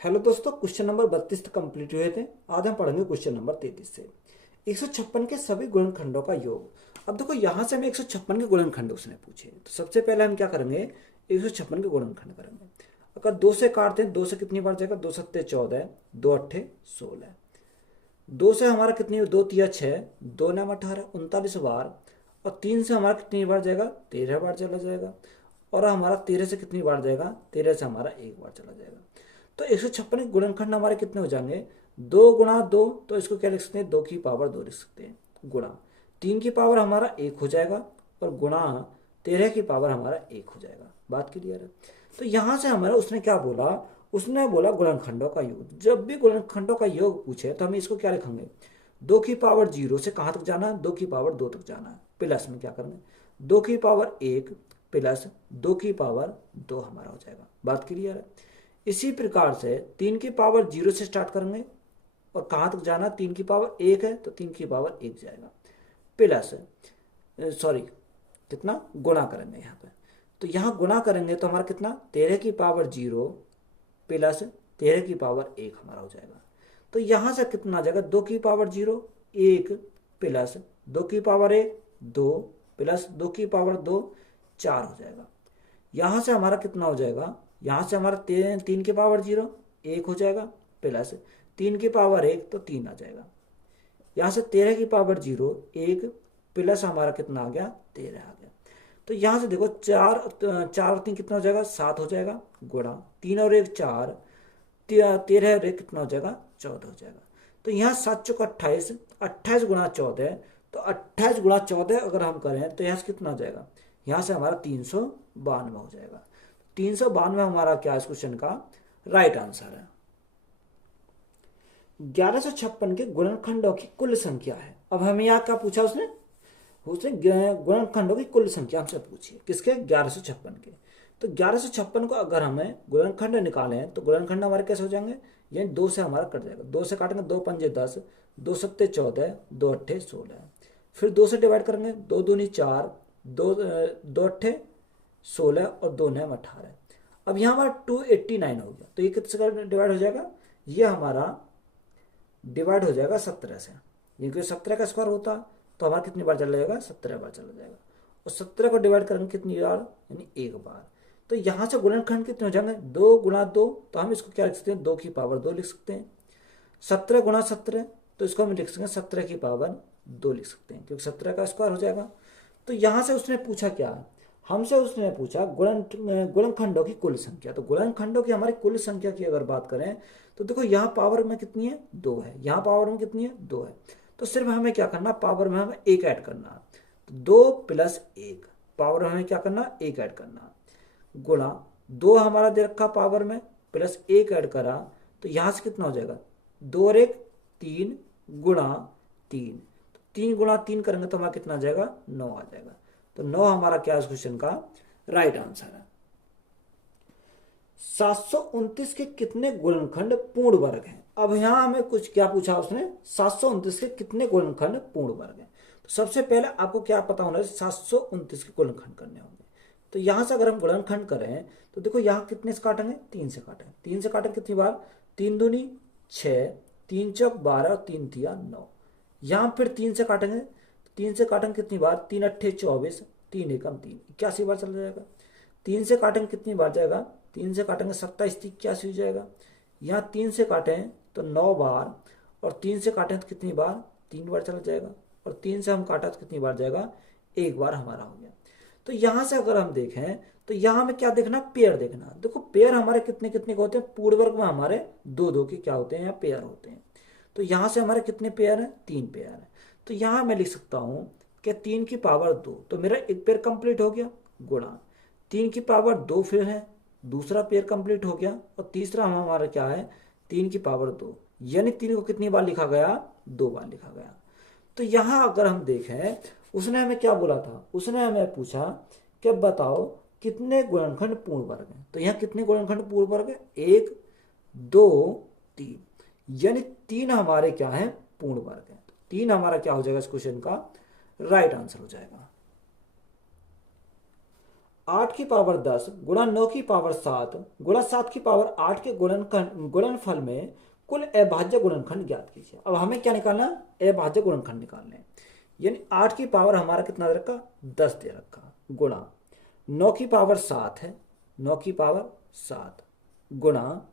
Hello दोस्तों, question number 32 तक complete हुए थे। आज हम पढ़ेंगे क्वेश्चन नंबर 33 से 156 के सभी गुणनखंडों का योग। अब देखो यहाँ से हमें 156 के गुणनखंड उसने पूछे, तो सबसे पहले हम क्या करेंगे, 156 के गुणनखंड करेंगे। अगर 2 से काटते हैं, 2 से कितनी बार जाएगा, 2 सत्ते 14, 2 अट्ठे 16। 2 से हमारा कितनी, 2 तिया 6, 2 नाम 18, 39 बार। और 3 से हमारा कितनी बार जाएगा, 13 बार चला जाएगा। और हमारा 13 से कितनी बार जाएगा, 13 से हमारा एक बार चला जाएगा। तो 156 के गुणनखंड हमारे कितने हो जाएंगे, 2 गुणा 2, तो इसको क्या लिख सकते हैं, 2 की पावर 2 लिख सकते हैं, गुणा 3 की पावर हमारा 1 हो जाएगा, और गुणा 13 की पावर हमारा 1 हो जाएगा। बात क्लियर है। तो यहां से हमारा उसने क्या बोला, उसने बोला गुणनखंडों का योग। जब भी गुणनखंडों का योग पूछे तो हम इसको क्या लिखेंगे, 2 की पावर 0 से कहाँ तक जाना है, 2 की पावर 2 तक जाना है। प्लस में क्या करेंगे, 2 की पावर 1 प्लस 2 की पावर 2 हमारा हो जाएगा। बात क्लियर है। इसी प्रकार से 3 की पावर 0 से स्टार्ट करेंगे और कहाँ तक जाना, 3 की पावर 1 है तो 3 की पावर 1 जाएगा। प्लस सॉरी कितना, गुणा करेंगे यहाँ पे। तो यहाँ गुणा करेंगे तो हमारा कितना, 13 की पावर 0 प्लस 13 की पावर 1 हमारा हो जाएगा। तो यहाँ से कितना आ जाएगा, 2 की पावर 0 1 प्लस 2 की पावर 1 2 प्लस 2 की पावर 2 4 हो जाएगा। यहाँ से हमारा कितना हो जाएगा, यहाँ से हमारा 3 की पावर 0 1 हो जाएगा प्लस 3 की पावर 1 तो 3 आ जाएगा। यहाँ से 13 की पावर 0 1 प्लस हमारा कितना आ गया, 13 आ गया। तो यहाँ से देखो 4 और 3 कितना हो जाएगा, 7 हो जाएगा, गुणा 3 और 1 4, 13 और 1 कितना हो जाएगा, 14 हो जाएगा। तो यहाँ 7 चौका 28, 28 गुणा 14, तो 28 गुणा 14 अगर हम करें तो यहाँ से कितना हो जाएगा, यहाँ से हमारा 392 हो जाएगा। 392 हमारा क्या इस क्वेश्चन का राइट आंसर है। 1156 के गुणनखंडों की कुल संख्या है। अब हमें यहाँ क्या पूछा उसने, उसने गुणनखंडों की कुल संख्या हमसे पूछी है, किसके, 1156 के। तो 1156 को अगर हमें गुणनखंड निकालें तो गुणनखंड हमारे कैसे हो जाएंगे, यानी 2 से हमारा कट जाएगा। 2 से काटेंगे, 2 पंजे 10, 2 सत्ते 14, 2 अट्ठे 16। फिर 2 से डिवाइड करेंगे, 2 दूनी 4, 2 अट्ठे 16 और 2 9 18। अब यहाँ हमारा 289 हो गया, तो ये किससे डिवाइड हो जाएगा, ये हमारा डिवाइड हो जाएगा 17 से। क्योंकि 17 का स्क्वायर होता तो हमारा कितनी बार चला जाएगा, 17 बार चला जाएगा। और 17 को डिवाइड करेंगे कितनी बार, यानी एक बार। तो यहाँ से गुणनखंड कितने हो जाएंगे, 2 गुणा 2, तो हम इसको क्या लिख सकते हैं, 2 की पावर 2 लिख सकते हैं। 17 गुणा 17, तो इसको हम लिख सकते हैं 17 की पावर 2 लिख सकते हैं, क्योंकि 17 का स्क्वायर हो जाएगा। तो यहाँ से उसने पूछा क्या, हमसे उसने पूछा गुणनखंडों की कुल संख्या। तो गुणनखंडों की हमारी कुल संख्या की अगर बात करें तो देखो यहाँ पावर में कितनी है, 2 है, यहाँ पावर में कितनी है, 2 है। तो सिर्फ हमें क्या करना, पावर में हमें 1 ऐड करना। तो 2 प्लस 1, पावर में हमें क्या करना, 1 ऐड करना, गुणा 2 हमारा दे रखा पावर में, प्लस 1 ऐड करा, तो यहाँ से कितना हो जाएगा, 2 और 1 3 गुणा 3। तो 3 गुणा 3 करेंगे तो हमारा कितना आ जाएगा, 9 आ जाएगा। तो 9 हमारा क्या इस क्वेश्चन का राइट आंसर है। 729 के कितने गुणनखंड पूर्ण वर्ग हैं। अब यहां हमें कुछ क्या पूछा उसने, 729 के कितने गुणनखंड पूर्ण वर्ग हैं। तो सबसे पहले आपको क्या पता होना है, 729 के गुणनखंड करने होंगे। तो यहां से अगर हम गुणनखंड करें तो देखो यहाँ कितने से काटेंगे, 3 से काटेंगे। 3 से काटेंगे कितनी बार, 3 दूनी 6, 3 चौक 12 और 3 तिया 9। यहाँ फिर 3 से काटेंगे, 3 से काटेंगे कितनी बार, 3 अट्ठे 24, 3 एकम 3 81 बार चला जाएगा। 3 से काटेंगे कितनी बार जाएगा, 3 से काटेंगे 27 81 हो जाएगा। यहाँ 3 से काटें तो 9 बार, और 3 से काटें तो कितनी बार, 3 बार चला जाएगा। और 3 से हम काटा तो कितनी बार जाएगा, 1 बार हमारा हो गया। तो यहाँ से अगर हम देखें तो यहाँ में क्या देखना, पेयर देखना। देखो पेयर हमारे कितने कितने के होते हैं, पूर्ण वर्ग में हमारे 2 2 के क्या होते हैं, या पेयर होते हैं। तो यहाँ से हमारे कितने पेयर हैं, 3 पेयर हैं। तो यहाँ मैं लिख सकता हूँ कि 3 की पावर 2, तो मेरा एक पेयर कंप्लीट हो गया, गुणा 3 की पावर 2 फिर है, दूसरा पेयर कंप्लीट हो गया, और तीसरा हमारा क्या है, 3 की पावर 2, यानी 3 को कितनी बार लिखा गया, 2 बार लिखा गया। तो यहाँ अगर हम देखें, उसने हमें क्या बोला था, उसने हमें पूछा कि बताओ कितने गुणनखंड पूर्ण वर्ग हैं। तो यहाँ कितने गुणनखंड पूर्ण वर्ग है, 1 2 3, यानी 3 हमारे क्या है, पूर्ण वर्ग है। तो 3 हमारा क्या हो जाएगा इस क्वेश्चन का राइट आंसर हो जाएगा। 8 की पावर 10 गुणा 9 की पावर 7 गुणा 7 की पावर 8 के गुणनफल में कुल अभाज्य गुणनखंड ज्ञात कीजिए। अब हमें क्या निकालना, अभाज्य गुणनखंड निकालने हैं। यानी 8 की पावर हमारा कितना दे रखा, 10 दे रखा, गुणा 9 की पावर 7 है, 9 की पावर 7 गुणा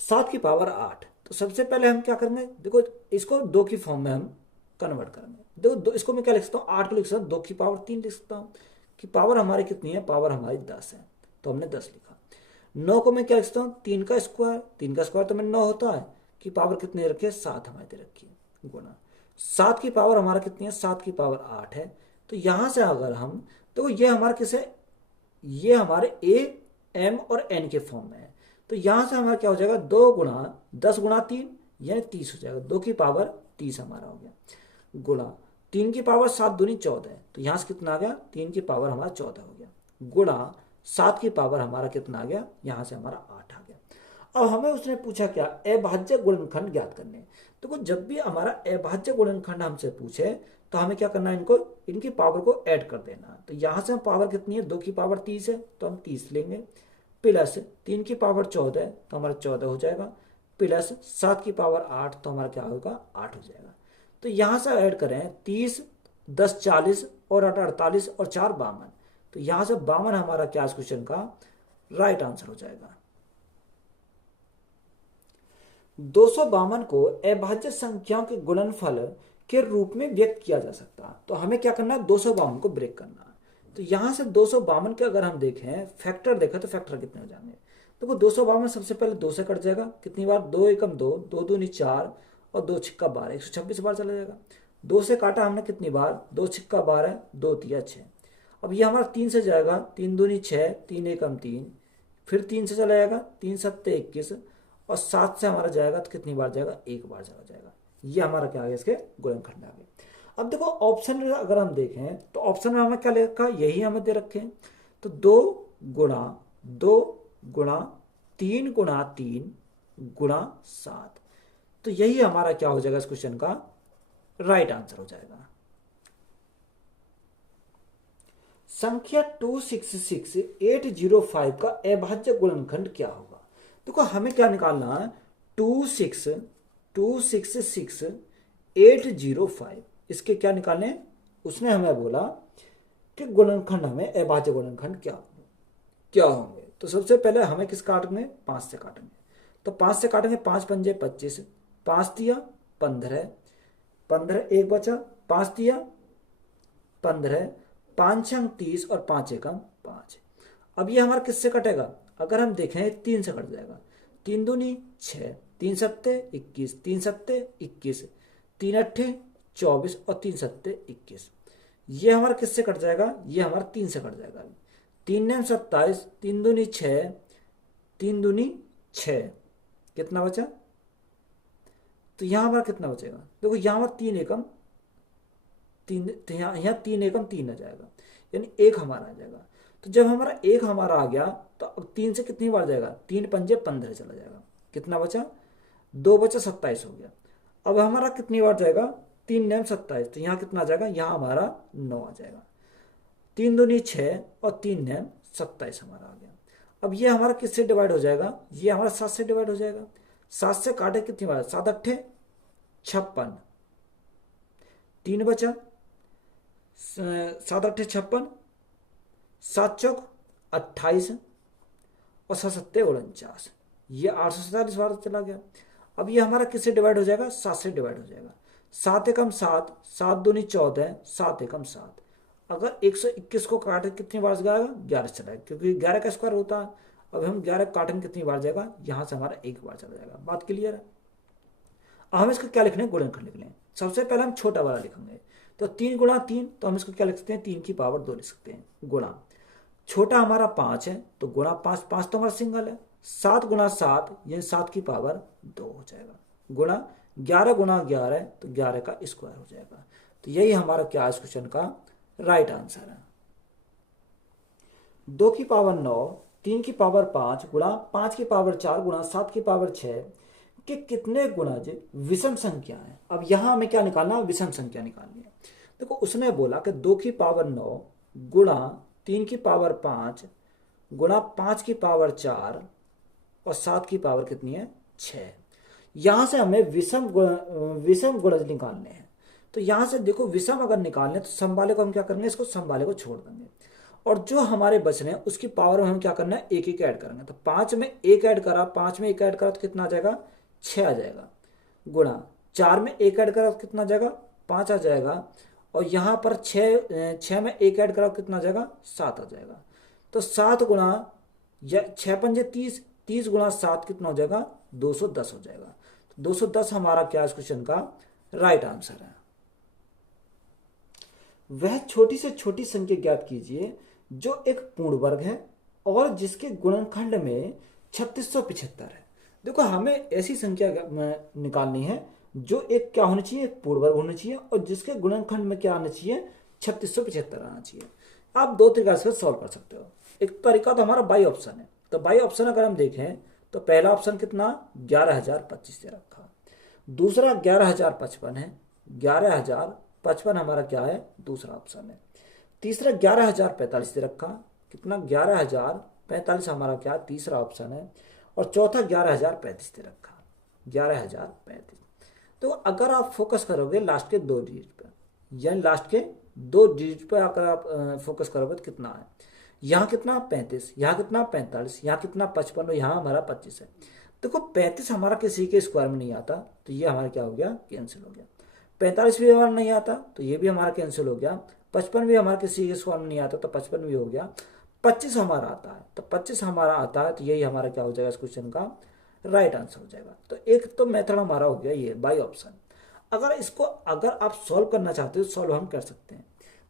7 की पावर 8। तो सबसे पहले हम क्या करेंगे, देखो इसको 2 की फॉर्म में हम कन्वर्ट करेंगे। देखो इसको मैं क्या लिख सकता हूँ, 8 को लिख सकता हूँ, 2 की पावर 3 लिख सकता हूँ कि पावर हमारी कितनी है, पावर हमारी 10 है, तो हमने 10 लिखा। 9 को मैं क्या लिख सकता हूँ, 3 का स्क्वायर, 3 का स्क्वायर तो मैं 9 होता है, कि पावर कितनी रखी है, 7 हमारी दे रखी है, गुणा 7 की पावर हमारा कितनी है, 7 की पावर 8 है। तो यहाँ से अगर हम, तो ये हमारे किसे, ये हमारे ए एम और एन के फॉर्म में है। तो यहाँ से हमारा क्या हो जाएगा, 2 गुणा 10 गुणा 3 यानी 30 हो जाएगा, 2 की पावर 30 हमारा हो गया, गुणा 3 की पावर 7 दूनी 14, तो यहाँ से कितना आ गया, 3 की पावर हमारा 14 हो गया, गुणा 7 की पावर हमारा कितना आ गया, यहाँ से हमारा 8 आ गया। अब हमें उसने पूछा क्या, अभाज्य गुणनखंड ज्ञात करने। तो जब भी हमारा अभाज्य गुणनखंड हमसे पूछे तो हमें क्या करना है, इनको, इनकी पावर को ऐड कर देना। तो यहाँ से हम पावर कितनी है, 2 की पावर 30 है, तो हम 30 लेंगे, प्लस 3 की पावर 14 है, तो हमारा 14 हो जाएगा, प्लस 7 की पावर 8, तो हमारा क्या होगा, 8 हो जाएगा। तो यहाँ से ऐड करें 30, 10 40 और 8 48 और 4 52, तो यहाँ से 52 हमारा क्या इस क्वेश्चन का राइट आंसर हो जाएगा। 252 को अभाज्य संख्याओं के गुणनफल के रूप में व्यक्त किया जा सकता है। तो हमें क्या करना है, 252 को ब्रेक करना है। तो यहां से 252 के अगर हम देखें, फैक्टर देखा तो फैक्टर कितने हो जाएंगे। देखो 252 सबसे पहले 2 से कट जाएगा, कितनी बार, 2 एकम 2, 2 दूनी 4 और 2 छिक्का 12, 126 बार चला जाएगा। 2 से काटा हमने कितनी बार, 2 छिक्का 12, 2 तिया 6। अब ये हमारा 3 से जाएगा, 3 दूनी 6, 3 एकम 3, फिर 3 से चला जाएगा, 3 सत्ते 21 और 7 से हमारा जाएगा तो कितनी बार जाएगा, 1 बार चला जाएगा। ये हमारा क्या आ गया, इसके गुणनखंड आ गए। अब देखो ऑप्शन में अगर हम देखें तो ऑप्शन में हमें क्या ले रखा, यही हमें दे रखे हैं। तो 2 गुणा 2 गुणा 3 गुणा 3 गुणा 7, तो यही हमारा क्या हो जाएगा, इस क्वेश्चन का राइट आंसर हो जाएगा। संख्या 266805 का अभाज्य गुणनखंड क्या होगा। देखो हमें क्या निकालना है, 266805, इसके क्या निकालने हैं? उसने हमें बोला कि गुणनखंड, हमें अभाज्य गुणनखंड क्या होंगे। तो सबसे पहले हमें किस काटेंगे, 5 से काटेंगे। तो 5 से काटेंगे, 5 पंजे 25, 5 तिया 15, 15 एक बचा, 5 तिया 15, 5 छंग 30 और 5 एकम 5। अब ये हमारा किससे कटेगा, अगर हम देखें 3 से कट जाएगा, 3 दूनी 6, 3 सत्ते 21, 3 सत्ते 21, 3 अट्ठे 24 और 3 सत्ते 21। ये हमारा किससे कट जाएगा, ये हमारा 3 से कट जाएगा। 3 ने 27, 3 दूनी 6, 3 दूनी 6, कितना बचा, तो यहाँ हमारा कितना बचेगा, देखो यहाँ हमारा 3 एकम 3, तो यहाँ 3 एकम 3 आ जाएगा, यानी 1 हमारा आ जाएगा। तो जब हमारा 1 हमारा आ गया तो अब 3 से कितनी बार जाएगा, 3 पंजे 15 चला जाएगा, कितना बचा, 2 बचा 27 हो गया। अब हमारा कितनी बार जाएगा, 3 नेम 27, तो यहाँ कितना आ जाएगा, यहाँ हमारा 9 आ जाएगा। 3 दूनी 6 और 3 नेम 27 हमारा आ गया। अब ये हमारा किससे डिवाइड हो जाएगा, ये हमारा 7 से डिवाइड हो जाएगा। 7 से काटे कितनी बार, 7 अट्ठे 56, 3 बचा, 7 अट्ठे 56, 7 चौक 28 और 7 सत्ते 49, ये 847 बार चला गया। अब ये हमारा किससे डिवाइड हो जाएगा, 7 से डिवाइड हो जाएगा। 7 एकम 7, 7 दूनी 14, 7 एकम 7। अगर 121 को काटे कितनी बार जाएगा, 11 चला, क्योंकि 11 का स्क्वायर होता है। अब हम 11 काटेंगे कितनी बार जाएगा, यहाँ से हमारा 1 बार चला जाएगा। बात क्लियर है। अब हम इसको क्या लिखने, गुणनखंड लिख लें। सबसे पहले हम छोटा वाला लिखेंगे, तो 3 गुणा 3, तो हम इसको क्या लिख सकते हैं, 3 की पावर 2 लिख सकते हैं, गुणा छोटा हमारा 5 है, तो गुणा 5, 5 तो हमारा सिंगल है, 7 गुणा 7 यानी 7 की पावर 2 हो जाएगा, गुणा 11 गुणा 11, तो 11 का स्क्वायर हो जाएगा। तो यही हमारा क्या इस क्वेश्चन का राइट आंसर है। 2 की पावर 9, 3 की पावर 5 गुणा 5 की पावर 4 गुणा 7 की पावर 6 के कितने गुणज विषम संख्या है। अब यहां हमें क्या निकालना, विषम संख्या निकालनी है। देखो उसने बोला कि 2 की पावर 9 गुणा 3 की पावर 5 गुणा 5 की पावर 4 और 7 की पावर कितनी है 6। यहां से हमें विषम गुणज निकालने हैं। तो यहां से देखो विषम अगर निकालने तो सम वाले को हम क्या करेंगे, इसको सम वाले को छोड़ देंगे और जो हमारे बच रहे हैं उसकी पावर में हम क्या करना है, एक एक ऐड करेंगे। तो 5 में एक ऐड करा, 5 में एक ऐड करा तो कितना आ जाएगा 6 आ जाएगा, गुणा 4 में एक ऐड करा तो कितना आ जाएगा 5 आ जाएगा, और यहाँ पर 6 में एक ऐड करा तो कितना आ जाएगा 7 आ जाएगा। तो 7 गुणा 6 पंजे 30, 30 गुणा 7 कितना हो जाएगा 210 हो जाएगा। तो 210 हमारा क्या इस क्वेश्चन का राइट आंसर है। वह छोटी से छोटी संख्या ज्ञात कीजिए जो एक पूर्ण वर्ग है और जिसके गुणनखंड में 3675 है। देखो हमें ऐसी संख्या निकालनी है जो एक क्या होनी चाहिए, एक पूर्ण वर्ग होना चाहिए और जिसके गुणनखंड में क्या आना चाहिए 3675 आना चाहिए। आप दो तरीका से सॉल्व कर सकते हो। एक तरीका तो हमारा बाई ऑप्शन है। तो बाई ऑप्शन अगर हम देखें तो पहला ऑप्शन कितना 11025 से रखा, दूसरा 11055 है, 11055 हमारा क्या है दूसरा ऑप्शन है, तीसरा 11045 से रखा, कितना 11045 हमारा क्या तीसरा ऑप्शन है, और चौथा 11035 से रखा 11035। तो अगर आप फोकस करोगे लास्ट के 2 डिजिट पर, यानी लास्ट के 2 डिजिट पर अगर आप फोकस करोगे तो कितना है, यहाँ कितना 35, यहाँ कितना 45, यहाँ कितना 55 और यहाँ हमारा 25 है। देखो 35 हमारा किसी के स्क्वायर में नहीं आता तो ये हमारा क्या हो गया कैंसिल हो गया, 45 भी हमारा नहीं आता तो ये भी हमारा कैंसिल हो गया, 55 भी हमारा किसी के स्क्वायर में नहीं आता तो 55 भी हो गया, 25 हमारा आता है तो 25 हमारा आता है तो यही हमारा क्या हो जाएगा इस क्वेश्चन का राइट आंसर हो जाएगा। तो एक तो मेथड हमारा हो गया ये बाई ऑप्शन। अगर इसको अगर आप सॉल्व करना चाहते हो सॉल्व हम कर सकते हैं।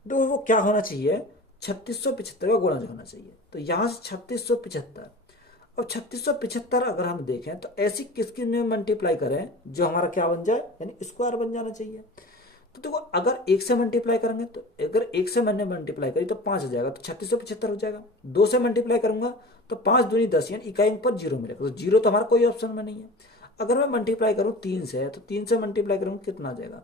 तो वो क्या होना चाहिए 3675 का गुणज होना चाहिए। तो यहाँ से 3675 और 3675 अगर हम देखें तो ऐसी किसकी में मल्टीप्लाई करें जो हमारा क्या बन जाए यानी स्क्वायर बन जाना चाहिए। तो देखो अगर 1 से मल्टीप्लाई करेंगे तो अगर 1 से मैंने मल्टीप्लाई करी तो 5 हो जाएगा तो 3675 हो जाएगा। 2 से मल्टीप्लाई करूंगा तो 5 दूनी 10 यानी इकाई अंक पर 0 मिलेगा, तो 0 तो हमारा कोई ऑप्शन में नहीं है। अगर मैं मल्टीप्लाई करूँ 3 से तो 3 से मल्टीप्लाई करूँ कितना आ जाएगा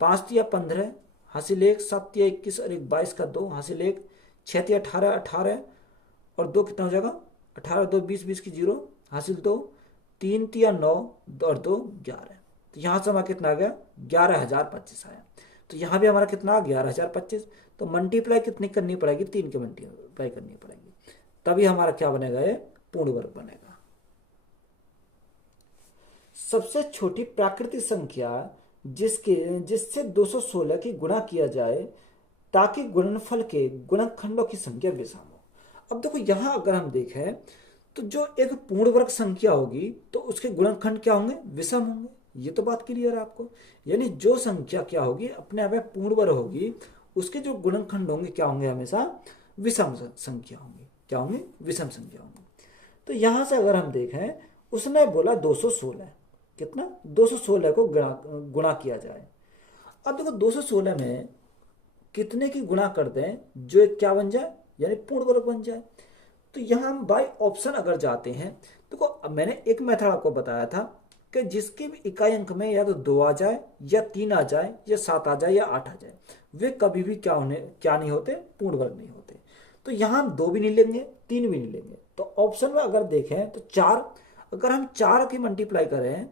5 तिया 15 हासिल 1, 7 तिया 21 और 1 22 का 2 हासिल 1, 6 तिया 18 18 और 2 कितना हो जाएगा 18 2 20 20 की 0 हासिल 2, 3 तिया 9 और 2 11। तो यहाँ से हमारा कितना आ गया 11025 आया। तो यहाँ भी हमारा कितना 11025। तो मल्टीप्लाई कितनी करनी पड़ेगी 3 की मल्टीप्लाई करनी पड़ेगी तभी हमारा क्या बनेगा ये पूर्ण वर्ग बनेगा। सबसे छोटी प्राकृतिक संख्या जिससे 216 की गुणा किया जाए ताकि गुणनफल के गुणनखंडों की संख्या विषम हो। अब देखो यहाँ अगर हम देखें तो जो एक पूर्ण वर्ग संख्या होगी तो उसके गुणनखंड क्या होंगे विषम होंगे। ये तो बात क्लियर है आपको, यानी जो संख्या क्या होगी अपने आप में पूर्ण वर्ग होगी उसके जो गुणनखंड होंगे क्या होंगे हमेशा विषम संख्या होंगी। क्या होंगे विषम संख्या होंगी। तो यहां से अगर हम देखें उसने बोला 216, कितना 216 को गुणा किया जाए। अब देखो 216 में कितने की गुणा कर दें जो एक क्या बन जाए यानी पूर्ण वर्ग बन जाए। तो यहां हम बाय ऑप्शन अगर जाते हैं देखो मैंने एक मेथड आपको बताया था कि जिसके भी इकाई अंक में या तो 2 आ जाए या 3 आ जाए या 7 आ जाए या 8 आ जाए वे कभी भी क्या नहीं होते पूर्ण वर्ग नहीं होते। तो यहाँ हम 2 भी नहीं लेंगे 3 भी नहीं लेंगे। तो ऑप्शन में अगर देखें तो 4, अगर हम 4 की मल्टीप्लाई करें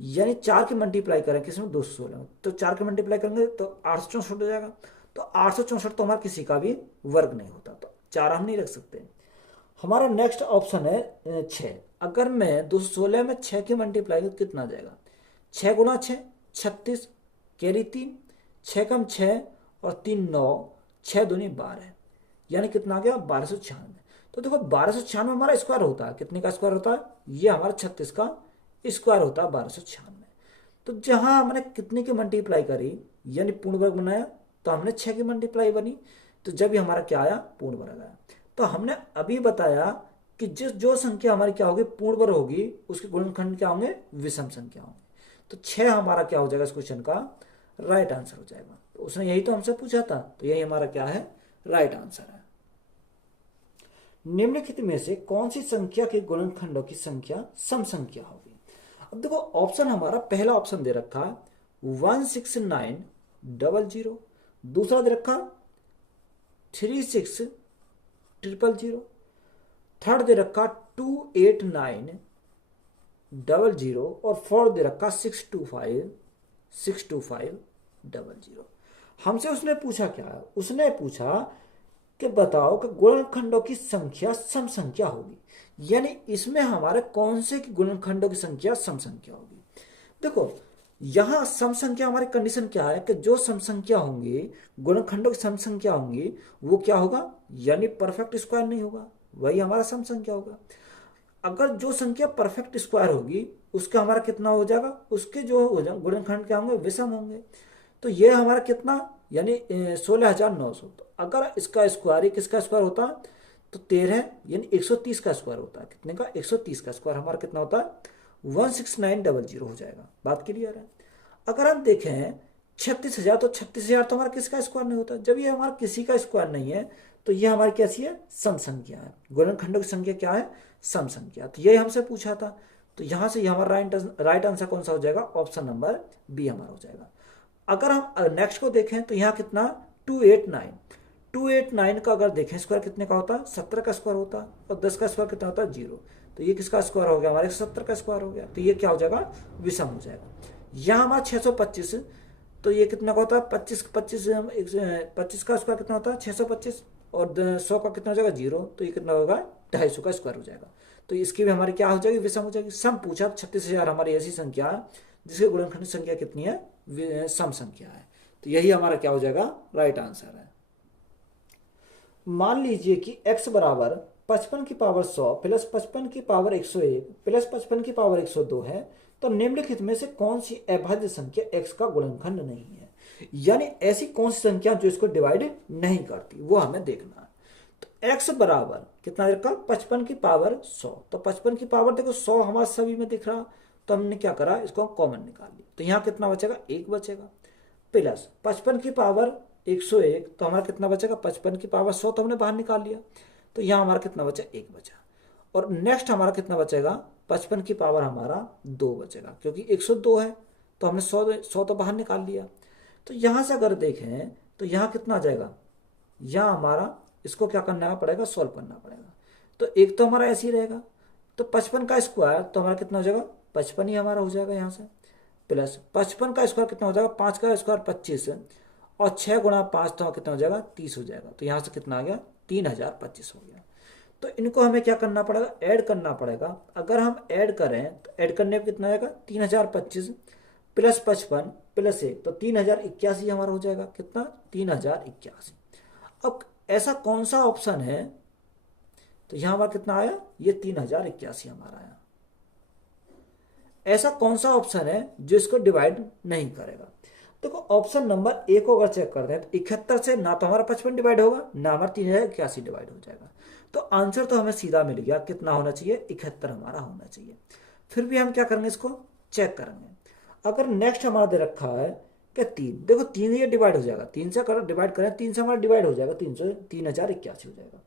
यानी 4 की मल्टीप्लाई करें किसमें 216 में तो 4 की मल्टीप्लाई करेंगे तो 864 हो जाएगा। तो 864 तो हमारा किसी का भी वर्ग नहीं होता तो 4 हम नहीं रख सकते। हमारा नेक्स्ट ऑप्शन है 6। अगर मैं 216 में 6 की मल्टीप्लाई तो कितना आ जाएगा 6 गुणा 6 36 कैरी 3 6 कम 6 और 3 9 6 दूनी 12 यानी कितना आ गया 1296। तो देखो 1296 हमारा स्क्वायर होता है, कितने का स्क्वायर होता है ये हमारा 36 का स्क्वायर होता है 1296। तो जहां हमने कितने की मल्टीप्लाई करी यानी पूर्ण वर्ग बनाया तो हमने 6 की मल्टीप्लाई बनी तो जब भी हमारा क्या आया पूर्ण वर्ग आया। तो हमने अभी बताया कि जो संख्या हमारी क्या होगी पूर्ण वर्ग होगी उसके गुणनखंड क्या होंगे विषम संख्या होंगे। तो 6 हमारा क्या हो जाएगा इस क्वेश्चन का राइट आंसर हो जाएगा। तो उसने यही तो हमसे पूछा था तो यही हमारा क्या है राइट आंसर है। निम्नलिखित में से कौन सी संख्या के गुणनखंडों की संख्या सम संख्या होगी। अब देखो ऑप्शन हमारा पहला ऑप्शन दे रखा 16900, दूसरा दे रखा 36 000। थर्ड दे रखा 28900 और फोर्थ दे रखा 62500। हमसे उसने पूछा क्या है, उसने पूछा कि बताओ कि गुणनखंडों की संख्या सम संख्या होगी, यानी इसमें हमारे कौन से गुणनखंडों की संख्या सम संख्या होगी। देखो यहां सम संख्या हमारी कंडीशन क्या है कि जो सम संख्या होंगी, गुणनखंडों की सम संख्या होंगी, वो क्या होगा, यानी परफेक्ट स्क्वायर नहीं होगा, वही हमारा सम संख्या होगा। अगर जो संख्या परफेक्ट स्क्वायर होगी उसका हमारा कितना हो जाएगा, उसके जो गुणनखंड क्या होंगे, विषम होंगे। तो ये हमारा कितना, यानी 16,900। तो अगर इसका स्क्वायर ही किसका स्क्वायर होता तो 13, यानी 130 का स्क्वायर होता है। कितने का, 130 का स्क्वायर हमारा कितना होता है, 16900 हो जाएगा। बात क्लियर है। अगर हम देखें 36,000, तो 36,000 तो हमारा किसका स्क्वायर नहीं होता। जब ये हमारा किसी का स्क्वायर नहीं है तो ये हमारी कैसी है, सम संख्या है। गुणनखंडों की संख्या क्या है, सम संख्या। तो ये हमसे पूछा था, तो यहां से हमारा राइट आंसर कौन सा हो जाएगा, ऑप्शन नंबर बी हमारा हो जाएगा। अगर हम नेक्स्ट को देखें तो यहाँ कितना, 289 का अगर देखें स्क्वायर कितने का होता है, 17 का स्क्वायर होता है, और 10 का स्क्वायर कितना होता है, 0। तो ये किसका स्क्वायर हो गया, हमारे 70 का स्क्वायर हो गया। तो ये क्या हो जाएगा, विषम हो जाएगा। यहाँ हमारा 625, तो ये कितना का होता है, 25 का स्क्वायर कितना होता है, 625, और 100 का कितना हो जाएगा, 0। तो ये कितना होगा, 250 का स्क्वायर हो जाएगा। तो इसकी भी हमारी क्या हो जाएगी, विषम हो जाएगी। सम पूछा, 36,000 हमारी ऐसी संख्या है जिसके गुणनखंड संख्या कितनी है, सम संख्या है। तो यही हमारा क्या हो जाएगा, राइट आंसर है। मान लीजिए कि x बराबर 55 की पावर 100 प्लस 55 की पावर 101 प्लस 55 की पावर 102 है, तो निम्नलिखित में से कौन सी अभाज्य संख्या x का गुणनखंड नहीं है। यानी ऐसी कौन सी संख्या जो इसको डिवाइड नहीं करती, वो हमें देखना है। तो x बराबर कितना रखा, 55 की पावर 100। तो 55 की पावर देखो 100 हमारे सभी में दिख रहा, तो हमने क्या करा, इसको कॉमन निकाल लिया। तो यहाँ कितना बचेगा, 1 बचेगा। प्लस 55 की पावर 101, तो हमारा कितना बचेगा, 55 की पावर 100 तो हमने बाहर निकाल लिया। तो यहाँ हमारा कितना बचा, 1 बचा। और नेक्स्ट हमारा कितना बचेगा, 55 की पावर हमारा 2 बचेगा, क्योंकि 102 है तो हमने 100 तो बाहर निकाल लिया। तो यहाँ से अगर देखें तो यहाँ कितना आ जाएगा, यहाँ हमारा इसको क्या करना पड़ेगा, सॉल्व करना पड़ेगा। तो एक तो हमारा ऐसे ही रहेगा। तो 55 का स्क्वायर तो हमारा कितना हो जाएगा, 55 ही हमारा हो जाएगा यहाँ से। प्लस 55 का स्क्वायर कितना हो जाएगा, 5 का स्क्वायर 25, और 6 गुणा 5 तो कितना हो जाएगा, 30 हो जाएगा। तो यहाँ से कितना आ गया, 3025 हो गया। तो इनको हमें क्या करना पड़ेगा, ऐड करना पड़ेगा। अगर हम ऐड करें तो ऐड करने पर कितना आएगा, 3025 प्लस 55 प्लस 1, तो 3081 हमारा हो जाएगा। कितना, 3081। अब ऐसा कौन सा ऑप्शन है, तो यहाँ हमारा कितना आया, ये 3081 हमारा आया। ऐसा कौन सा ऑप्शन है जो इसको डिवाइड नहीं करेगा। देखो ऑप्शन नंबर ए को अगर चेक करते हैं तो 71 से ना तो हमारा 55 डिवाइड होगा, ना हमारा 3081 डिवाइड हो जाएगा। तो आंसर तो हमें सीधा मिल गया, कितना होना चाहिए, 71 हमारा होना चाहिए। फिर भी हम क्या करेंगे, इसको चेक करेंगे। अगर नेक्स्ट हमारा दे रखा है कि 3, देखो 3 ये डिवाइड हो जाएगा, 3 से अगर डिवाइड करें, 3 से हमारा डिवाइड हो जाएगा, 3081 हो जाएगा।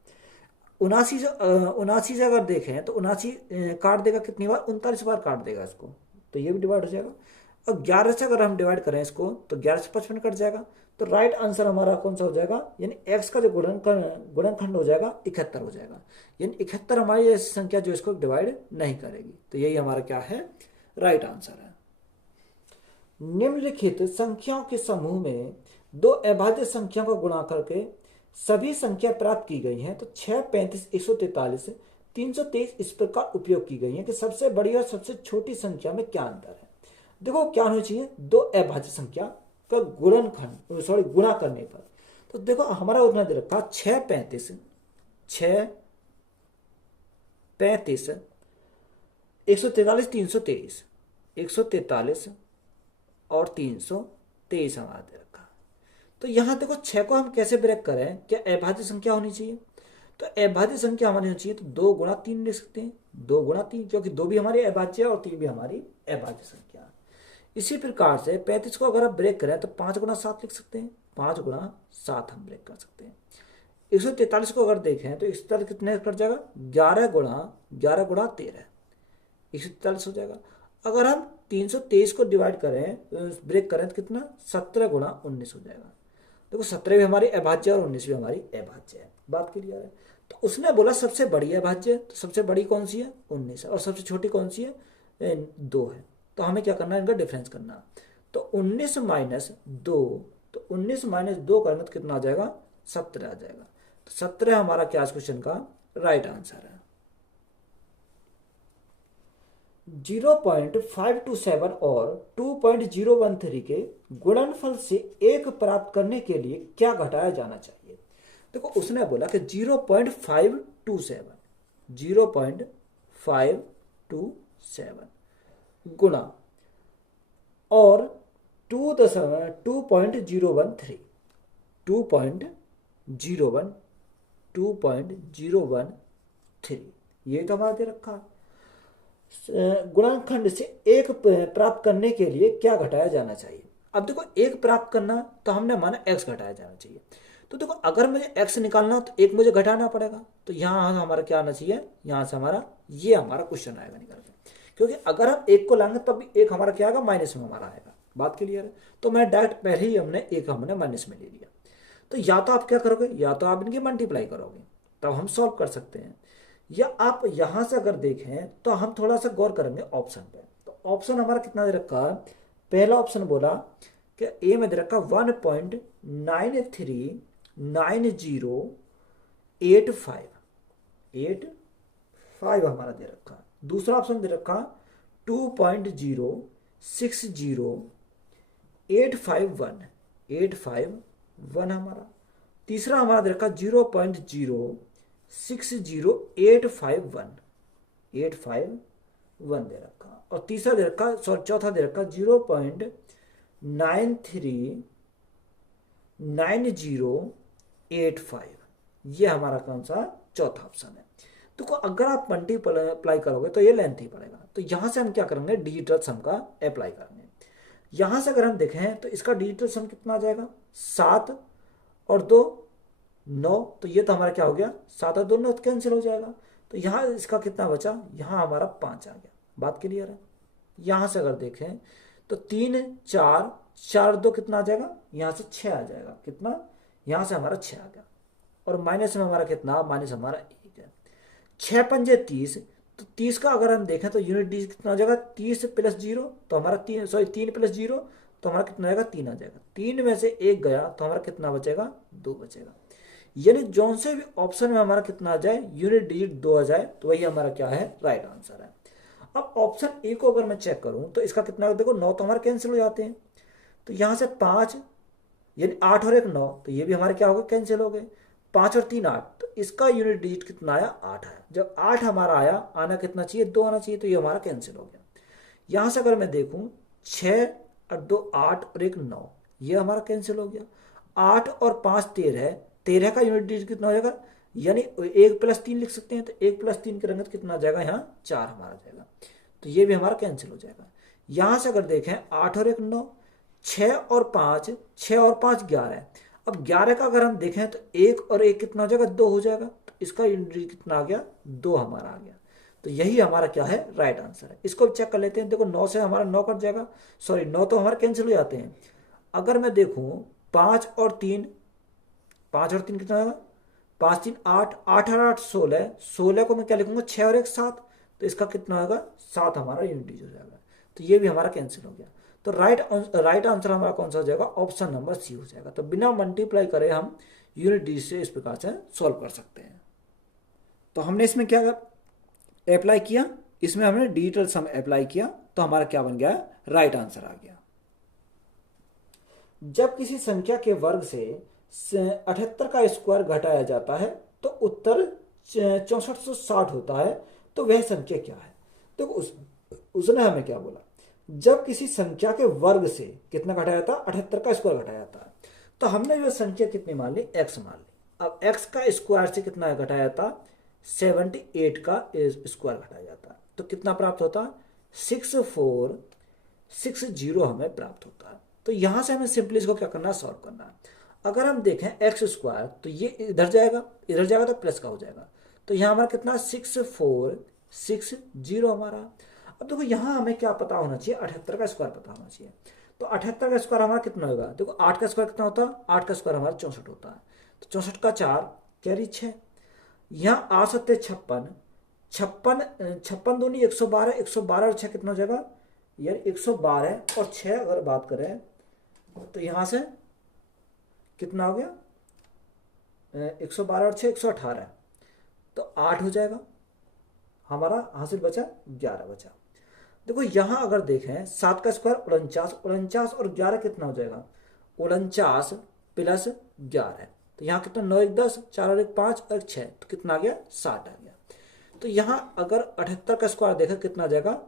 79 से अगर देखें तो 79 काट देगा कितनी बार, 39 बार काट देगा इसको, तो ये भी डिवाइड हो जाएगा। और 11 से अगर हम डिवाइड करें इसको तो 11 से 55 कट जाएगा। तो राइट आंसर हमारा कौन सा हो जाएगा, यानी x का जो गुणनखंड हो जाएगा 71 हो जाएगा। यानी 71 हमारी ऐसी संख्या जो इसको डिवाइड नहीं करेगी। तो यही हमारा क्या है, राइट आंसर है। निम्नलिखित संख्याओं के समूह में दो अभाज्य संख्या को गुणा करके सभी संख्या प्राप्त की गई हैं। तो 6, 35, 143, 323 इस प्रकार उपयोग की गई है कि सबसे बड़ी और सबसे छोटी संख्या में क्या अंतर है। देखो क्या होना चाहिए, दो अभाज्य संख्या का गुणा करने पर। तो देखो हमारा उतना दे रखा 6, 35, 143, 323, 143 और 323 हमारा दे रखा। तो यहां देखो 6 को हम कैसे ब्रेक करें, क्या अभाज्य संख्या होनी चाहिए। तो अभाज्य संख्या हमारी होनी चाहिए, तो 2 गुणा 3 लिख सकते हैं, 2 गुणा 3, क्योंकि 2 भी हमारी अभाज्य है और 3 भी हमारी अभाज्य संख्या है। इसी प्रकार से 35 को अगर आप ब्रेक करें तो 5 गुणा 7 लिख सकते हैं, 5 गुणा 7 हम ब्रेक कर सकते हैं। 143 को अगर देखें तो 143 कितने कट जाएगा, 11 गुणा 13, 143 हो जाएगा। अगर हम 323 को डिवाइड करें, ब्रेक करें तो कितना, 17 गुणा 19 हो जाएगा। देखो 17 भी हमारी अभाज्य और 19 भी हमारी अभाज्य है। बात क्लियर है। तो उसने बोला सबसे बड़ी है भाज्य, तो सबसे बड़ी कौन सी है 19 है, और सबसे छोटी कौन सी है 2 है। तो हमें क्या करना है, इनका डिफरेंस करना है। तो 19 माइनस 2, तो 19 माइनस 2 करेंगे तो कितना आ जाएगा 17 आ जाएगा। तो 17 हमारा क्या इस क्वेश्चन का राइट आंसर है। 0.527 और 2.013 के गुणनफल से 1 प्राप्त करने के लिए क्या घटाया जाना चाहिए। देखो उसने बोला कि 0.527 गुणा और 2.013 2.013 ये तो हमारा दे रखा है। गुणनखंड से 1 प्राप्त करने के लिए क्या घटाया जाना चाहिए। अब देखो 1 प्राप्त करना तो हमने माना x घटाया जाना चाहिए। तो देखो अगर मुझे x निकालना तो 1 मुझे घटाना पड़ेगा। तो यहाँ हमारा क्या आना चाहिए, यहाँ से हमारा ये हमारा क्वेश्चन आएगा निकल के, क्योंकि अगर हम 1 को लाएंगे तब भी 1 हमारा क्या आएगा माइनस में हमारा आएगा। बात क्लियर है। तो मैं डायरेक्ट पहले ही हमने 1 हमने माइनस में ले लिया। तो या तो आप क्या करोगे, या तो आप इनकी मल्टीप्लाई करोगे तब हम सॉल्व कर सकते हैं, या आप यहां से अगर देखें तो हम थोड़ा सा गौर करेंगे ऑप्शन पे। तो ऑप्शन हमारा कितना दे रखा है, पहला ऑप्शन बोला कि ए में दे रखा 1.939085 हमारा दे रखा। दूसरा ऑप्शन दे रखा 2.060851851 हमारा। तीसरा हमारा दे रखा 0.060851 दे रखा। और तीसरा दे रखा चौथा दे रखा 0.939085। ये हमारा कौन सा चौथा ऑप्शन है। तो अगर आप मल्टीप्लाई करोगे तो ये लेंथ ही पड़ेगा। तो यहां से हम क्या करेंगे, डिजिटल सम का अप्लाई करेंगे। यहां से अगर हम देखें तो इसका डिजिटल सम कितना आ जाएगा, 7 और 2 9। तो ये तो हमारा क्या हो गया, 7 और 2 9 कैंसिल हो जाएगा। तो यहाँ इसका कितना बचा, यहाँ हमारा 5 आ गया। बात क्लियर है। यहाँ से अगर देखें तो 3 4 4 2 कितना आ जाएगा, यहाँ से 6 आ जाएगा। कितना, यहाँ से हमारा 6 आ गया। और माइनस में हमारा कितना, माइनस हमारा 1 है। 6 पंजे 30। तो 30 का अगर हम देखें तो यूनिट डी कितना आ जाएगा, 30 प्लस 0 तो हमारा 3 प्लस 0 तो हमारा कितना आएगा 3 आ जाएगा। 3 में से 1 गया तो हमारा कितना बचेगा, 2 बचेगा। यानी जौन से भी ऑप्शन में हमारा कितना आ जाए, यूनिट डिजिट 2 आ जाए, तो वही हमारा क्या है, राइट आंसर है। अब ऑप्शन ए को अगर मैं चेक करूं तो इसका कितना, देखो 9 तो हमारे कैंसिल हो जाते हैं। तो यहां से 5 यानी 8 और 1 9, तो ये भी हमारे क्या हो गए, कैंसिल हो गए। 5 और 3 8, तो इसका यूनिट डिजिट कितना आया, 8 आया। जब 8 हमारा आया, आना कितना चाहिए, 2 आना चाहिए। तो ये हमारा कैंसिल हो गया। यहां से अगर मैं देखूं 6 और 2 8 और 1 9, ये हमारा कैंसिल हो गया। 8 और 5 13, 13 का यूनिट डिजिट कितना हो जाएगा, यानी 1 प्लस 3 लिख सकते हैं। तो 1 प्लस 3 करेंगे तो कितना आ जाएगा, यहाँ 4 हमारा जाएगा। तो ये भी हमारा कैंसिल हो जाएगा। यहां से अगर देखें 8 और 1 9, 6 और 5 11। अब 11 का अगर हम देखें तो 1 और 1 कितना हो जाएगा, 2 हो जाएगा। तो इसका यूनिट डिजिट कितना आ गया, 2 हमारा आ गया। तो यही हमारा क्या है, राइट आंसर है। इसको चेक कर लेते हैं। देखो 9 से हमारा 9 कट जाएगा, सॉरी 9 तो हमारे कैंसिल हो जाते हैं। अगर मैं देखूं 5 और 3 कितना होगा, 5 3 8 8 और 8 16, 16 को मैं क्या लिखूंगा, 6 और 1 7। तो इसका कितना होगा, 7 हमारा यूनिट डिजिट हो जाएगा। तो ये भी हमारा कैंसिल हो गया। तो राइट आंसर हमारा कौन सा हो जाएगा, ऑप्शन नंबर सी हो जाएगा। तो बिना मल्टीप्लाई करे हम यूनिट डिजिट से इस प्रकार से सॉल्व कर सकते हैं। तो हमने इसमें क्या अप्लाई किया, इसमें हमने डिजिटल सम अप्लाई किया, तो हमारा क्या बन गया, राइट आंसर आ गया। जब किसी संख्या के वर्ग से 78 का स्क्वायर घटाया जाता है तो उत्तर 6460 होता है, तो वह संख्या क्या है। तो उसने हमें क्या बोला, जब किसी संख्या के वर्ग से कितना घटाया था, 78 का स्क्वायर घटाया था। तो हमने जो संख्या कितनी मान ली, x मान ली। अब x का स्क्वायर से कितना घटाया था, 78 का स्क्वायर घटाया जाता। तो कितना प्राप्त होता, 6460 हमें प्राप्त होता है। तो यहां से हमें सिंपली इसको क्या करना है, सॉल्व करना है। अगर हम देखें एक्स स्क्वायर, तो ये इधर जाएगा तो प्लस का हो जाएगा। तो यहाँ हमारा कितना, 6460 हमारा। अब देखो यहाँ हमें क्या पता होना चाहिए, 78 का स्क्वायर पता होना चाहिए। तो 78 का स्क्वायर हमारा कितना होगा, देखो 8 का स्क्वायर कितना होता है, 8 का स्क्वायर हमारा 64 होता है। तो 64 का 4 कैरी 6। यहाँ आ सकते 56, 56 दूनी 112, 112 और 6 कितना हो जाएगा यार 112 और 6 अगर बात करें तो यहाँ से कितना हो गया 112 और 6 118, तो 8 हो जाएगा, हमारा हासिल बचा 11 बचा। देखो यहाँ अगर देखें 7 का स्क्वायर 49, 49 और 11 कितना हो जाएगा 49 प्लस 11, तो यहाँ कितना 9 1 10, 4 और 1 5 और 6, तो कितना आ गया 60 आ गया। तो यहाँ अगर 78 का स्क्वायर देखा कितना आ जाएगा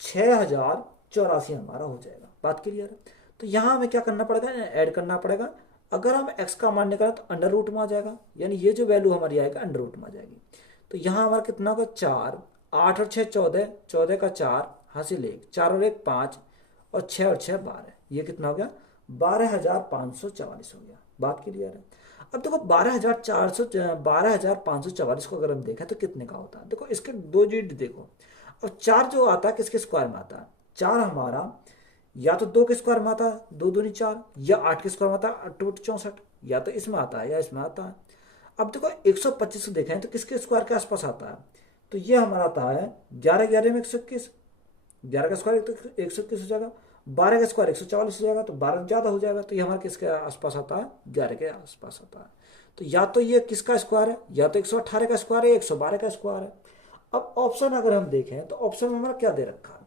6084 हमारा हो जाएगा। बात क्लियर है। तो यहाँ हमें क्या करना पड़ेगा ऐड करना पड़ेगा। अगर हम x का मान निकालें तो अंडर रूट में आ जाएगा, यानी ये जो वैल्यू हमारी आएगा अंडर रूट में आ जाएगी। तो यहाँ हमारा कितना होगा 4, 8 और 6 14, 14 का 4 हासिल 1, 4 और 1 5 और 6 और 6 12, ये कितना हो गया 12,544 हो गया। बात क्लियर है। अब देखो 12,544 को अगर हम देखें तो कितने का होता है, देखो इसके दो डिजिट देखो। अब 4 जो आता है किसके स्क्वायर में आता है, 4 हमारा या तो 2 के स्क्वायर में आता है 2 दूनी 4, या 8 के स्क्वायर में आता है 8 2 64, या तो इसमें आता है या इसमें आता है। अब देखो 125 को देखें तो किसके स्क्वायर के आसपास आता है, तो ये हमारा आता है 11 11 में 121, 11 का स्क्वायर तो 121 हो जाएगा, 12 का स्क्वायर 144 हो जाएगा, तो 12 ज़्यादा हो जाएगा, तो ये हमारे किसके आसपास आता है 11 के आसपास आता है। तो या तो ये किसका स्क्वायर है, या तो 118 का स्क्वायर है, 112 का स्क्वायर है। अब ऑप्शन अगर हम देखें तो ऑप्शन में हमारा क्या दे रखा है,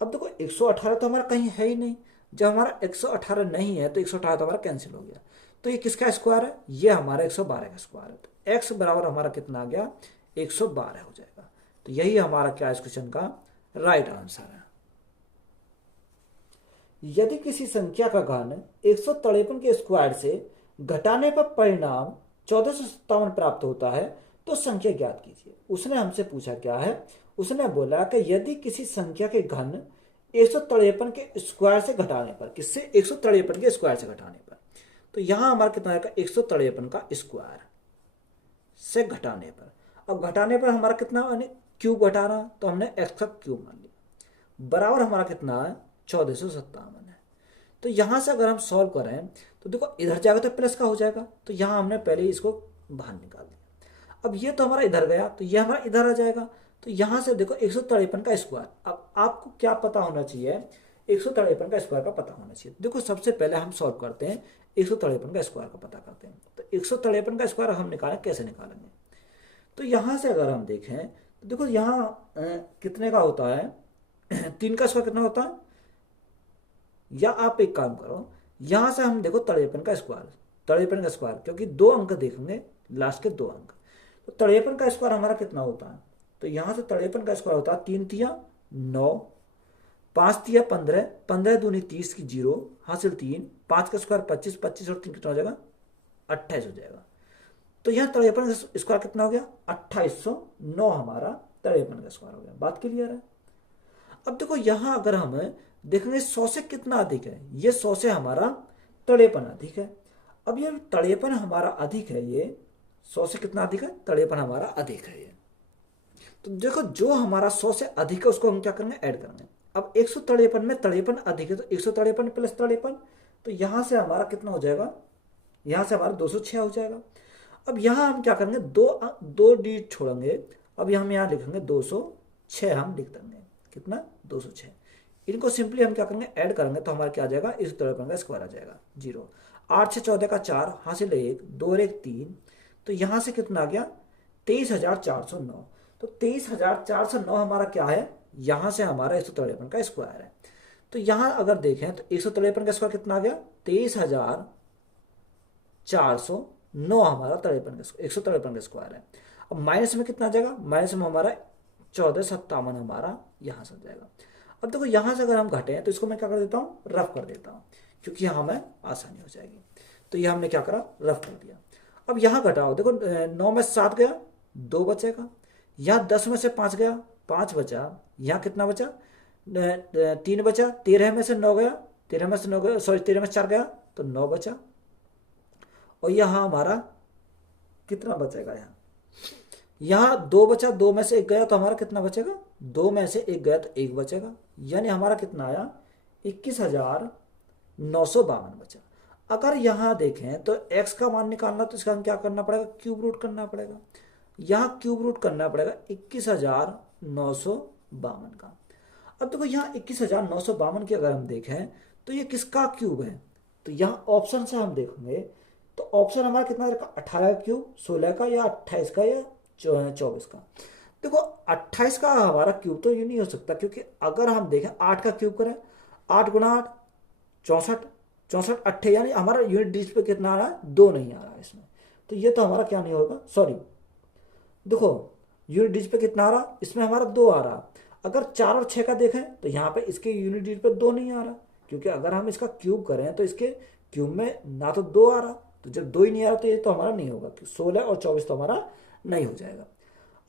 अब देखो 118 तो हमारा कहीं है ही नहीं, जब हमारा 118 नहीं है तो 118 तो हमारा कैंसिल हो गया, तो ये किसका स्क्वायर है, ये हमारा 112 का स्क्वायर है। तो x बराबर हमारा कितना आ गया 112 हो जाएगा। तो यही हमारा क्या इस क्वेश्चन का राइट आंसर है। यदि किसी संख्या का घन 153 के स्क्वायर से घटाने पर परिणाम 1457 प्राप्त होता है तो संख्या ज्ञात कीजिए। उसने हमसे पूछा क्या है, उसने बोला कि यदि किसी संख्या के घन 153 के स्क्वायर से घटाने पर, किससे 153 के स्क्वायर से घटाने पर, तो यहां हमारा कितना आएगा 153 का स्क्वायर से घटाने पर। अब घटाने पर हमारा कितना क्यूब घटाना, तो हमने एक्स का क्यूब मान लिया, बराबर हमारा कितना है 1457 है। तो यहां से अगर हम सॉल्व करें तो देखो इधर जाएगा तो प्लस का हो जाएगा, तो यहां हमने पहले ही इसको बाहर निकाल दिया। अब ये तो हमारा इधर गया तो ये हमारा इधर आ जाएगा, तो यहां से देखो 153 का स्क्वायर। अब आपको क्या पता होना चाहिए, 153 का स्क्वायर का पता होना चाहिए। देखो सबसे पहले हम सॉल्व करते हैं 153 का स्क्वायर का पता करते हैं। तो 153 का स्क्वायर हम निकालें, कैसे निकालेंगे, तो यहां से अगर हम देखें तो देखो यहाँ कितने का होता है 3 का स्क्वायर कितना होता है, या आप एक काम करो यहां से हम देखो 53 का स्क्वायर, 53 का स्क्वायर क्योंकि 2 अंक देखेंगे लास्ट के 2 अंक, तो 53 का स्क्वायर हमारा कितना होता है, तो यहां से 53 का स्क्वायर होता है 3 तिया 9, 5 तिया 15, 15 दूनी 30 की 0 हासिल 3, 5 का स्क्वायर 25, 25 और 3 कितना हो जाएगा 28 हो जाएगा। तो यहाँ 53 का स्क्वायर कितना हो गया 2809 हमारा 53 का स्क्वायर हो गया। बात क्लियर है। अब देखो यहां अगर हम देखेंगे 100 से कितना अधिक है, ये 100 से हमारा 53 अधिक है। अब ये 53 हमारा अधिक है, ये 100 से कितना अधिक है 53 हमारा अधिक है ये। तो देखो जो हमारा 100 से अधिक है उसको हम क्या करेंगे ऐड करेंगे। अब 153 में 53 अधिक है तो 153 प्लस 53, तो यहां से हमारा कितना हो जाएगा, यहां से हमारा 206 हो जाएगा। अब यहां हम क्या करेंगे दो डिजिट छोड़ेंगे, अब हम यहाँ लिखेंगे 206 हम लिख देंगे, कितना 206। इनको सिंपली हम क्या करेंगे ऐड करेंगे तो हमारा क्या आ जाएगा 153 का स्क्वायर आ जाएगा 0, 8 6 14 का 4 हासिल 1, 2 और 1 3, तो यहां से कितना आ गया 23,409। तो 23,409 हमारा क्या है, यहां से हमारा 153 का स्क्वायर है। तो यहां अगर देखें तो 153 का स्क्वायर कितना आ गया 23,409 हमारा 153 का स्क्वायर है। अब माइनस में कितना आ जाएगा, माइनस में हमारा 1457 हमारा यहां से आ जाएगा। अब देखो यहां से अगर हम घटे तो इसको मैं क्या कर देता हूँ रफ कर देता हूँ, क्योंकि यहाँ में आसानी हो जाएगी। तो ये हमने क्या करा रफ कर दिया। अब यहाँ घटाओ, देखो 9 में से 7 गया 2 बचेगा, यहाँ 10 में से 5 गया 5 बचा, यहाँ कितना बचा 3 बचा, 13 में से 9 गया 13 में से 9 गया, सॉरी 13 में से 4 गया तो 9 बचा, और यहाँ हमारा कितना बचेगा, यहाँ 2 बचा, 2 में से 1 गया तो हमारा कितना बचेगा, 2 में से 1 गया तो 1 बचेगा, यानी हमारा कितना आया 21,952 बचा। अगर यहाँ देखें तो x का मान निकालना तो इसका हम क्या करना पड़ेगा क्यूब रूट करना पड़ेगा। यहाँ क्यूब रूट करना पड़ेगा 21,952 का। अब देखो यहाँ 21,952 की अगर हम देखें तो ये किसका क्यूब है, तो यहाँ ऑप्शन से हम देखेंगे तो ऑप्शन हमारा कितना रहेगा, 18 का क्यूब, 16 का या 28 का या 24 का। देखो 28 का हमारा क्यूब तो ये नहीं हो सकता, क्योंकि अगर हम देखें 8 का क्यूब करें, 8 गुना 8 64, 64 अट्ठे, यानी हमारा यूनिट डिजिट पे कितना आ रहा है, 2 नहीं आ रहा है इसमें, तो ये तो हमारा क्या नहीं होगा, सॉरी देखो यूनिट डिजिट पे कितना आ रहा, इसमें हमारा 2 आ रहा। अगर 4 और 6 का देखें तो यहाँ पे इसके यूनिट डिजिट पे 2 नहीं आ रहा, क्योंकि अगर हम इसका क्यूब करें तो इसके क्यूब में ना तो 2 आ रहा, तो जब 2 ही नहीं आ रहा तो ये तो हमारा नहीं होगा, 16 और 24 तो हमारा नहीं हो जाएगा।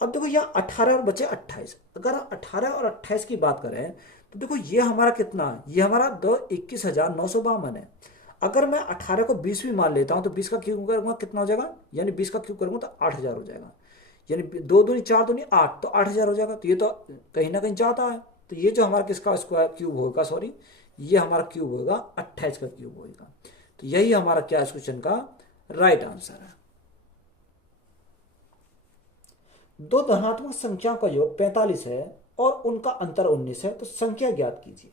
अब देखो यहाँ 18 और बचे 28, अगर 18 और 28 की बात करें तो देखो ये हमारा कितना है, ये हमारा 21,952 है। अगर मैं 18 को 20 भी मान लेता हूँ तो 20 का क्यूब करूँगा कितना हो जाएगा, यानी 20 का क्यूब करूँगा तो 8,000 हो जाएगा, यानी 2 दूनी 4 दूनी 8, तो 8,000 हो जाएगा। तो ये तो कहीं ना कहीं जाता है, तो ये जो हमारा किसका स्क्वायर क्यूब होगा, सॉरी ये हमारा क्यूब होगा 28 का क्यूब होगा। तो यही हमारा क्या इस क्वेश्चन का राइट आंसर है। दो धनात्मक संख्याओं का योग 45 है और उनका अंतर 19 है, तो संख्या ज्ञात कीजिए।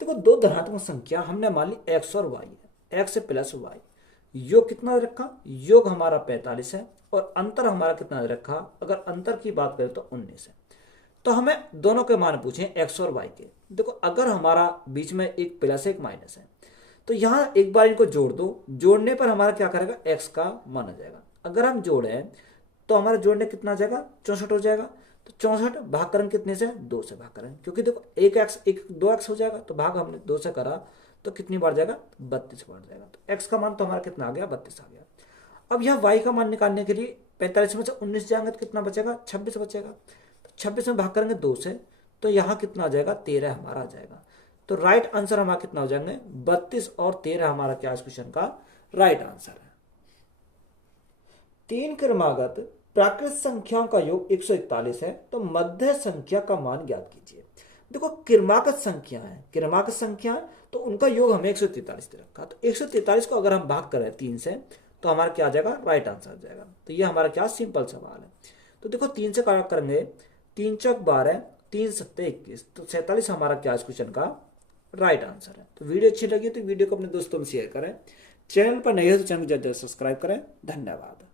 देखो दो धनात्मक संख्या हमने मान ली एक्स और वाई है, एक्स प्लस वाई, योग कितना रखा, योग हमारा 45 है और अंतर हमारा कितना रखा, अगर अंतर की बात करें तो 19 है। तो हमें दोनों के मान पूछे एक्स और वाई के। देखो अगर हमारा बीच में एक प्लस एक माइनस है तो यहाँ एक बार इनको जोड़ दो, जोड़ने पर हमारा क्या करेगा, एक्स का मान आ जाएगा। अगर हम जोड़े तो हमारा जोड़ने कितना आ जाएगा, 64 हो जाएगा। तो 64 भाग करें कितने से, 2 से भाग करें, क्योंकि देखो एक एक्स एक 2x हो जाएगा, तो भाग हमने 2 से करा तो कितनी बार जाएगा, 32 बार जाएगा। तो x का मान तो हमारा कितना आ गया, 32 आ गया। अब यहाँ y का मान निकालने के लिए 45 में से 19 जाएंगे तो कितना बचेगा, 26 बचेगा। तो 26 में भाग करेंगे 2 से, तो यहाँ कितना आ जाएगा, 13 हमारा आ जाएगा। तो राइट आंसर हमारा कितना हो जाएंगे, 32 और 13 हमारा क्या इस क्वेश्चन का राइट आंसर है। 3 क्रमागत प्राकृत संख्याओं का योग 141 है, तो मध्य संख्या का मान ज्ञात कीजिए। देखो क्रमागत संख्या है, क्रमागत संख्या तो उनका योग हमें 143 दे रखा, तो 143 को अगर हम भाग करें 3 से तो हमारा क्या आ जाएगा, राइट आंसर आ जाएगा। तो ये हमारा क्या सिंपल सवाल है। तो देखो 3 से क्या करेंगे, 3 चौक 12, 3 सत्ते 21, तो 47 हमारा क्या इस क्वेश्चन का राइट आंसर है। तो वीडियो अच्छी लगी तो वीडियो को अपने दोस्तों में शेयर करें, चैनल पर नए हो तो चैनल को सब्सक्राइब करें। धन्यवाद।